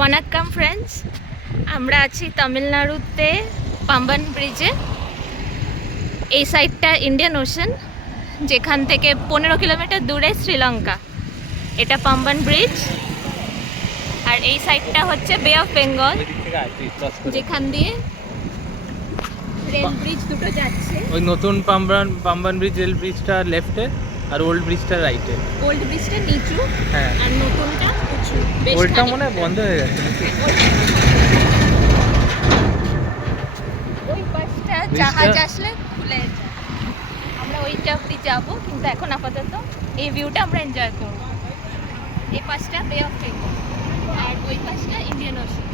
ওয়ানাক্কাম friends, আমরা আছি তামিলনাড়ুতে পাম্বান ব্রিজে। এই সাইডটা ইন্ডিয়ান ওশান, যেখান থেকে 15 কিলোমিটার দূরে শ্রীলঙ্কা। এটা পাম্বান ব্রিজ। আর এই সাইডটা হচ্ছে বে অফ বেঙ্গল, যেখান দিয়ে রেল ব্রিজ দুটো যাচ্ছে। ওই নতুন পাম্বান ব্রিজ রেল ব্রিজটা লেফটে আর ওল্ড ব্রিজটা রাইটে। ওল্ড ব্রিজটা নিচু, হ্যাঁ, আর নতুনটা উঁচু। ওল্ডটা মনে হয় বন্ধ হয়ে গেছে। ওই পাশটা জাহাজ আসলে খুলে যায়, আমরা ওইটা অব্দি যাবো, কিন্তু এখন আপাতত এই ভিউটা আমরা এনজয় করবো। এই পাশটা বে অফ বেঙ্গল আর ওই পাশটা ইন্ডিয়ান ওশান।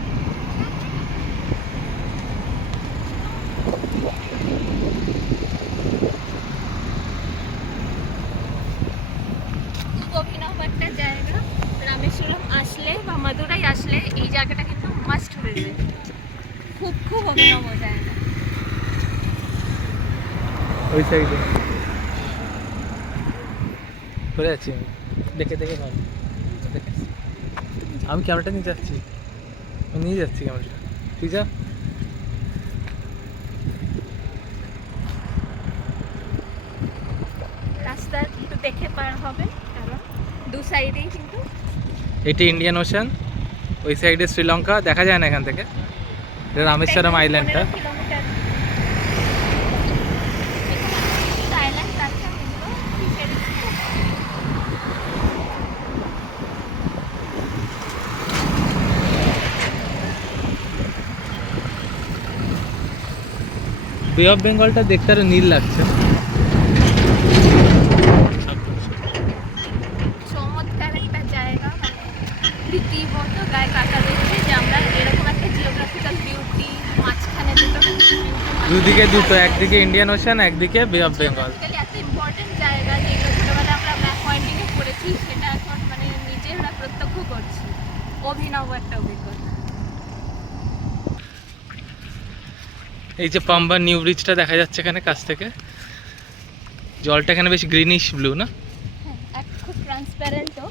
খুব অভিনব একটা জায়গা। রামেশ্বরম আসলে বা মাদুরাই আসলে এই জায়গাটা কিন্তু মাস্ট ভিজিট। খুব খুব অভিনব জায়গা। ওই সাইডে ঘুরে যাচ্ছি আমি, দেখে দেখে ভালো। আমি ক্যামেরাটা নিয়ে যাচ্ছি, নিয়ে যাচ্ছি ক্যামেরাটা। তুই যা। রাস্তা একটু দেখে পার হবে, কারণ দু সাইডেই কিন্তু এটা ইন্ডিয়ান ওশান, ওই সাইডে শ্রীলঙ্কা দেখা যায় না এখান থেকে। এটা রামেশ্বরম আইল্যান্ডটা। 15 কিলোমিটার আইল্যান্ড আছে কিন্তু ফিশারি। বে অফ বেঙ্গলটা দেখতে আরো নীল লাগছে। চমৎকার একটা জায়গা, মানে রীতিমতো গায়ে কাটা রয়েছে যে আমরা এরকম একটা জিওগ্রাফিক্যাল বিউটি, মাঝখানে দুটো দুদিকে দুটো, একদিকে ইন্ডিয়ান ওশান, একদিকে বে অফ বেঙ্গল। এত ইম্পর্টেন্ট জায়গা যেগুলো ছোটবেলায় আমরা ম্যাপ পয়েন্টিংয়ে পড়েছি, সেটা এখন মানে নিজেরা প্রত্যক্ষ করছি। অভিনব একটা অভিজ্ঞতা। এই যে পাম্বান নিউ ব্রিজটা দেখা যাচ্ছে এখানে কাছ থেকে। জলটা এখানে বেশ গ্রিনিশ ব্লু না? হ্যাঁ, খুব ট্রান্সপ্যারেন্টও।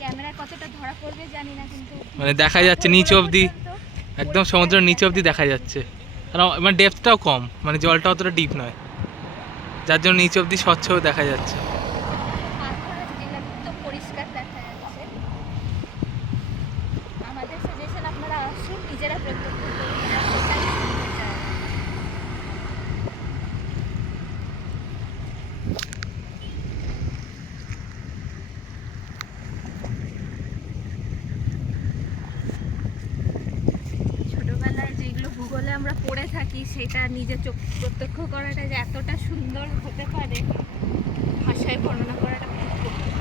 ক্যামেরায় কতটা ধরা পড়বে জানি না, কিন্তু মানে দেখা যাচ্ছে নিচ অবধি, একদম সমুদ্রের নিচ অবধি দেখা যাচ্ছে। আর মানে ডেপথটাও কম, মানে জলটা অতটা ডিপ নয়, যার জন্য নিচ অবধি স্বচ্ছ দেখা যাচ্ছে। তো পরিষ্কার দেখা যাচ্ছে। আমাদের সাজেশন, আপনারা আসুন, নিজেরা প্রত্যক্ষ করুন। ছোটবেলায় যেগুলো ভূগোলে আমরা পড়ে থাকি, সেটা নিজে চোখ প্রত্যক্ষ করাটা যে এতটা সুন্দর হতে পারে, ভাষায় বর্ণনা করাটা খুব কঠিন।